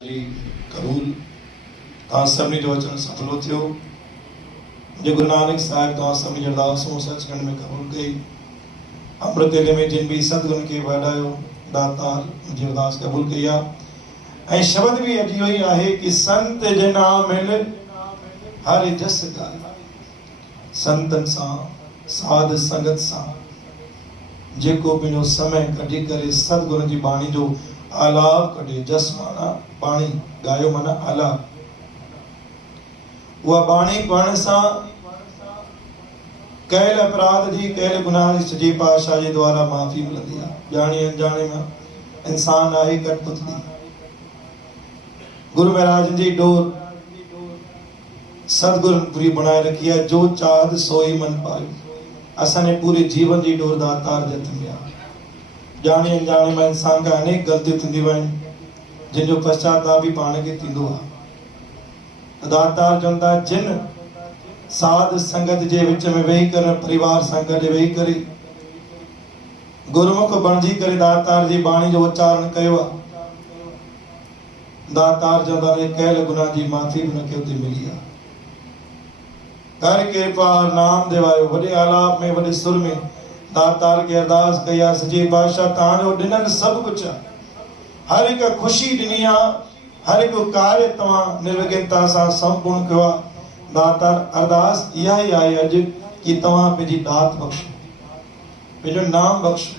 कबूल तव्हां सभिनी जो अचणु सफलो थियो। मुंहिंजे गुरु नानक साहिब तव्हां सभिनी जी अरदासूं सचखंड में क़बूल कई। अमृत वेले में जिन भी सतगुरनि खे वॾायो दातार मुंहिंजी अरदास क़बूल कई आहे। ऐं शब्द भी अॼु इहो ई आहे कि संत जे नाम मिल हर जस गाए। संतनि सां साध संगत सां जेको पंहिंजो समय कढी करे सतगुरनि जी बाणी जो आलाप कढे, जस माना बाणी, गायो माना आलाप, उहा बाणी पढ़ण सां कयल अपराध जी कयल गुनाह जी सॼे पातशाह जे द्वारा माफ़ी मिलंदी आहे। ॼाणे अनजाणे में इंसान आहे कठपुतली। गुरु महाराज जी डोर सतगुरु पूरी बनाए रखी है। जो चाहत सोई मन पाए। असांजे पूरे जीवन जी डोर दातार जे हथ में आहे। जाने अनजाने में इंसान का अनेक गलतियां थींदियूं आहिनि जिन जो पश्चाताप भी पाण खे थींदो आहे। दातार चवंदा जिन साध संगत जे विच में वेही करे परिवार सां गॾु वेही करे गुरुमुख बणजी करे दातार जी बाणी जो उच्चारण कयो आहे। दातार चवंदा कयल गुनाह जी माफ़ी हुनखे उते मिली आहे। कर कृपा नाम देवायो। वॾे आलाप में वॾे सुर में दातार के अरदास कई आहे। सॼे पातशाह तव्हांजो ॾिनल सभु कुझु आहे। हर हिकु ख़ुशी ॾिनी आहे। हर हिकु कार्य तव्हां निर्विघ्नता सां संपूर्ण कयो आहे। दातार अरदास इहा ई आहे अॼु कि तव्हां पंहिंजी दात बख़्शो, पंहिंजो नाम बख़्शो।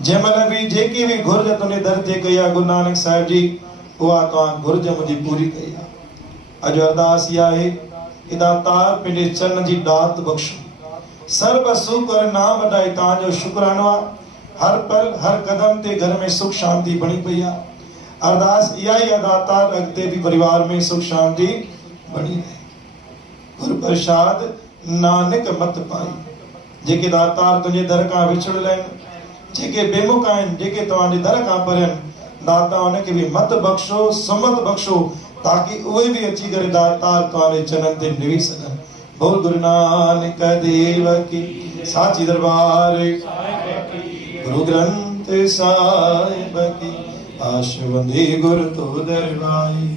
जंहिंमहिल बि जेकी बि घुर्ज तुंहिंजे दर ते कई आहे गुरु नानक साहिब जी, उहा तव्हां घुर्ज मुंहिंजी पूरी कई आहे। अॼु अरदास इहा आहे कि दातार पंहिंजे चरण जी दात बख़्शो। सर्व सुख और नाम वधाए तव्हांजो शुक्रानो आहे। हर पल हर कदम ते घर में सुख शांति बणी पई आहे। अरदास इहा ई आहे दातार अॻिते भी परिवार में सुख शांति बणी रहे। गुरु प्रसाद नानक मत पाई। जेके दातार तुंहिंजे दर खां विछड़ियल आहिनि, जेके बेमुख आहिनि, जेके तव्हांजे दर खां परे आहिनि, दाता उनखे भी मत बख़्शो, सुमत बख़्शो, ताकि उहे भी अची करे दातार तव्हांजे चरणनि ते निवी सघनि। बोल गुरु नानक देव की। साची दरबार गुरु ग्रंथ साहिब की। आश वंदे गुरु तो दरबारी।